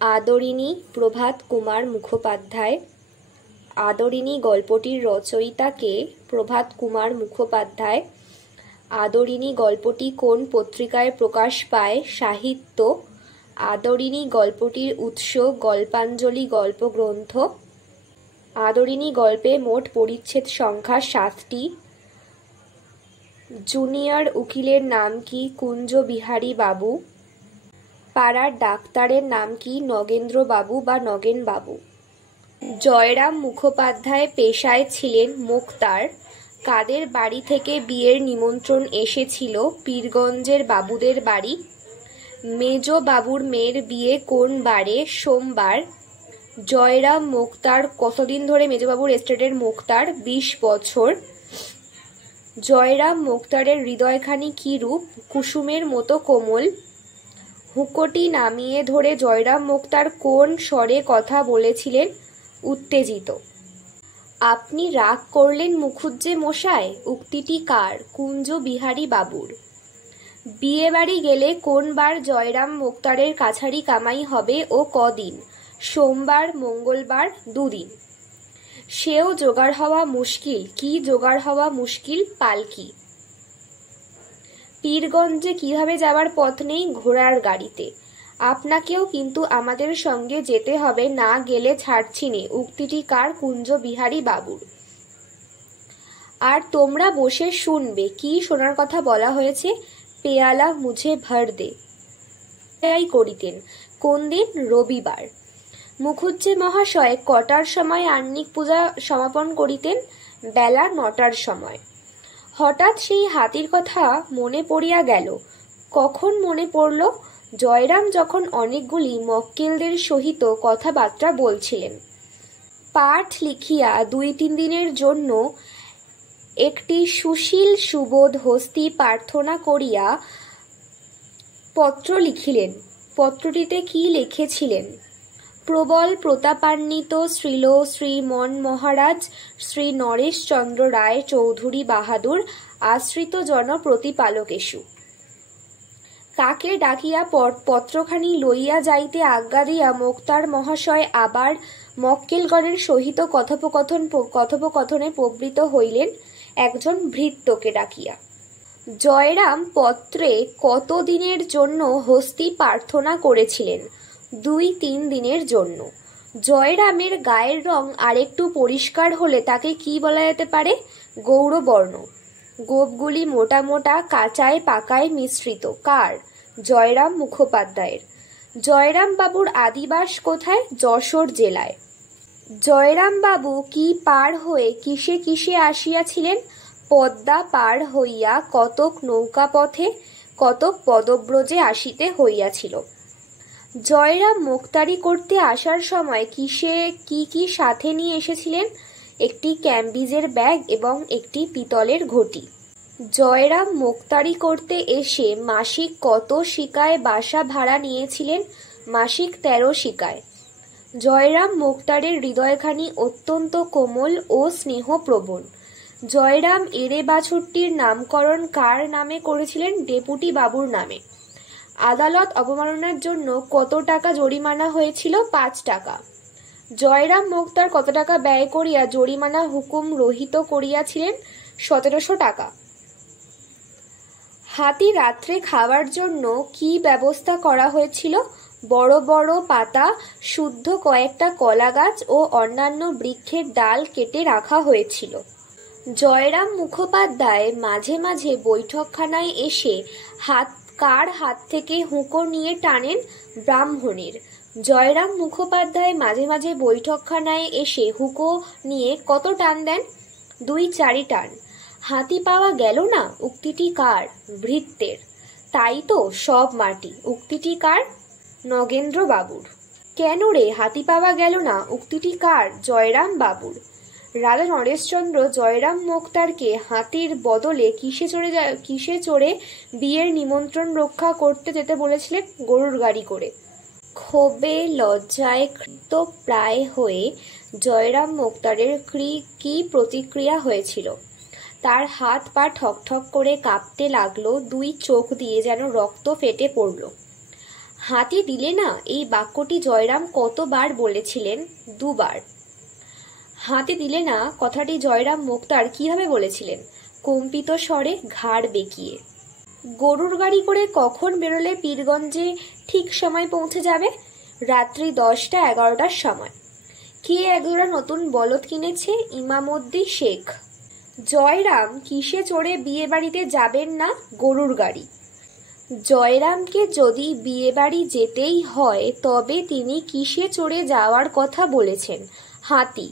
আদরিণী প্রভাত কুমার মুখোপাধ্যায়। আদরিণী গল্পটির রচয়িতা কে? প্রভাত কুমার মুখোপাধ্যায়। আদরিণী গল্পটি কোন পত্রিকায় প্রকাশ পায়? সাহিত্য। আদরিণী গল্পটির উৎস গল্পাঞ্জলি গল্পগ্রন্থ। আদরিণী গল্পে মোট পরিচ্ছেদ সংখ্যা 7টি। জুনিয়র উকিলের নাম কি? কুঞ্জবিহারী বাবু। পাড়ার ডাক্তারের নাম কি? নগেন্দ্র বাবু বা নগেন বাবু। জয়রাম মুখোপাধ্যায় পেশায় ছিলেন মোক্তার। কাদের বাড়ি থেকে বিয়ের নিমন্ত্রণ এসেছিল? পীরগঞ্জের বাবুদের বাড়ি। মেজ বাবুর মেয়ের বিয়ে কোন বারে? সোমবার। জয়রাম মোক্তার কতদিন ধরে মেজবাবুর এস্টেটের মোক্তার? 20 বছর। জয়রাম মোক্তারের হৃদয়খানি কি রূপ? কুসুমের মতো কোমল। হুঁকোটি নামিয়ে ধরে জয়রাম মোক্তার কোন স্বরে কথা বলেছিলেন? উত্তেজিত। আপনি রাগ করলেন মুখুজ্জে মশাই উক্তিটি কার? কুঞ্জবিহারী বাবুর। বিয়ে বাড়ি গেলে কোন বার জয়রাম মোক্তারের কাছারি কামাই হবে ও কদিন? সোমবার, মঙ্গলবার, 2 দিন। সেও জোগাড় হওয়া মুশকিল। কি জোগাড় হওয়া মুশকিল? পালকি। পীরগঞ্জে কিভাবে যাবার পথ নেই? ঘোড়ার গাড়িতে। আপনাকেও কিন্তু আমাদের সঙ্গে যেতে হবে, না গেলে ছাড়ছি নে উক্তিটি কার? কুঞ্জবিহারী বাবুর। আর তোমরা বসে শুনবে। কি শোনার কথা বলা হয়েছে? পেয়ালা মুঝে ভর দে। করিতেন। কোন দিন? রবিবার। মুখুজ্জে মহাশয় কটার সময় আহ্নিক পূজা সমাপন করিতেন? বেলা 9টার সময়। হঠাৎ সেই হাতির কথা মনে পড়িয়া গেল। কখন মনে পড়ল? জয়রাম যখন অনেকগুলি মক্কেলদের সহিত কথাবার্তা বলছিলেন। পাঠ লিখিয়া 2-3 দিনের জন্য একটি সুশীল সুবোধ হস্তি প্রার্থনা করিয়া পত্র লিখিলেন। পত্রটিতে কি লিখেছিলেন? প্রবল প্রতাপান্বিত শ্রীল শ্রী মন মহারাজ শ্রী নরেশচন্দ্র রায় চৌধুরী বাহাদুর আশ্রিত জন প্রতিপালকেশু। কাকে ডাকিয়া পত্রখানি লইয়া যাইতে আজ্ঞা দিয়া মোক্তার মহাশয় আবার মক্কেলগণের সহিত কথোপকথনে প্রবৃত্ত হইলেন? একজন ভৃত্যকে ডাকিয়া। জয়রাম পত্রে কত দিনের জন্য হস্তি প্রার্থনা করেছিলেন? 2-3 দিনের জন্য। জয়রামের গায়ের রং আরেকটু পরিষ্কার হলে তাকে কি বলা যেতে পারে? গৌরবর্ণ। গোপগুলি মোটা মোটা, কাঁচায় পাকায় মিশ্রিত। কার? জয়রাম মুখোপাধ্যায়ের। জয়রাম বাবুর আদিবাস কোথায়? যশোর জেলায়। জয়রাম বাবু কি পার হয়ে কিসে কিসে আসিয়াছিলেন? পদ্মা পার হইয়া, কতক নৌকাপথে, কতক পদব্রজে আসিতে হইয়াছিল। জয়রাম মোক্তারি করতে আসার সময় কি সাথে নিয়ে এসেছিলেন? একটি ক্যাম্বিজের ব্যাগ এবং একটি পিতলের ঘটি। জয়রাম মোক্তারি করতে এসে মাসিক কত শিকায় বাসা ভাড়া নিয়েছিলেন? মাসিক 13 শিকায়। জয়রাম মোক্তারের হৃদয়খানি অত্যন্ত কোমল ও স্নেহপ্রবণ। জয়রাম এড়ে বাছুরটির নামকরণ কার নামে করেছিলেন? ডেপুটি বাবুর নামে। আদালত অবমাননার জন্য কত টাকা জরিমানা হয়েছিল? 5 টাকা। জয়রাম মোক্তার কত টাকা ব্যয় করিয়া জরিমানা হুকুম রহিত করিয়াছিলেন? 1700 টাকা। হাতি রাত্রে খাওয়ার জন্য কি ব্যবস্থা করা হয়েছিল? বড় বড় পাতা, শুদ্ধ কয়েকটা কলা গাছ ও অন্যান্য বৃক্ষের ডাল কেটে রাখা হয়েছিল। জয়রাম মুখোপাধ্যায় মাঝে মাঝে বৈঠকখানায় এসে কার হাত থেকে হুঁকো নিয়ে টানেন? ব্রাহ্মণের। জয়রাম মুখোপাধ্যায় মাঝে মাঝে বৈঠকখানায় এসে হুঁকো নিয়ে কত টান দেন? 2-4 টান। হাতি পাওয়া গেল না উক্তিটি কার? ভৃত্যের। তাই তো, সব মাটি উক্তিটি কার? নগেন্দ্র বাবুর। কেন রে হাতি পাওয়া গেল না উক্তিটি কার? জয়রাম বাবুর। রাজা নরেশচন্দ্র জয়রাম মোক্তারকে হাতির বদলে কিসে চড়ে বিয়ের নিমন্ত্রণ রক্ষা করতে যেতে বলেছিলেন? গরুর গাড়ি করে। ক্ষোভে লজ্জায় ক্ষিপ্তপ্রায় হয়ে জয়রাম মোক্তারের কি প্রতিক্রিয়া হয়েছিল? তার হাত পা ঠকঠক করে কাঁপতে লাগলো, 2 চোখ দিয়ে যেন রক্ত ফেটে পড়ল। হাতি দিলে না এই বাক্যটি জয়রাম কতবার বলেছিলেন? 2 বার। হাতি দিলে না কথাটি জয়রাম মোক্তার কিভাবে বলেছিলেন? কম্পিত স্বরে, ঘাড় বেঁকিয়ে। গরুর গাড়ি করে কখন বেরোলে পীরগঞ্জে ঠিক সময় পৌঁছে যাবে? রাত্রি 10টা 11টার সময়। কে একজোড়া নতুন বলদ কিনেছে? ইমামউদ্দিন শেখ। জয়রাম কিসে চড়ে বিয়ে বাড়িতে যাবেন না? গরুর গাড়ি। জয়রামকে যদি বিয়ে বাড়ি যেতেই হয় তবে তিনি কিসে চড়ে যাওয়ার কথা বলেছেন? হাতি।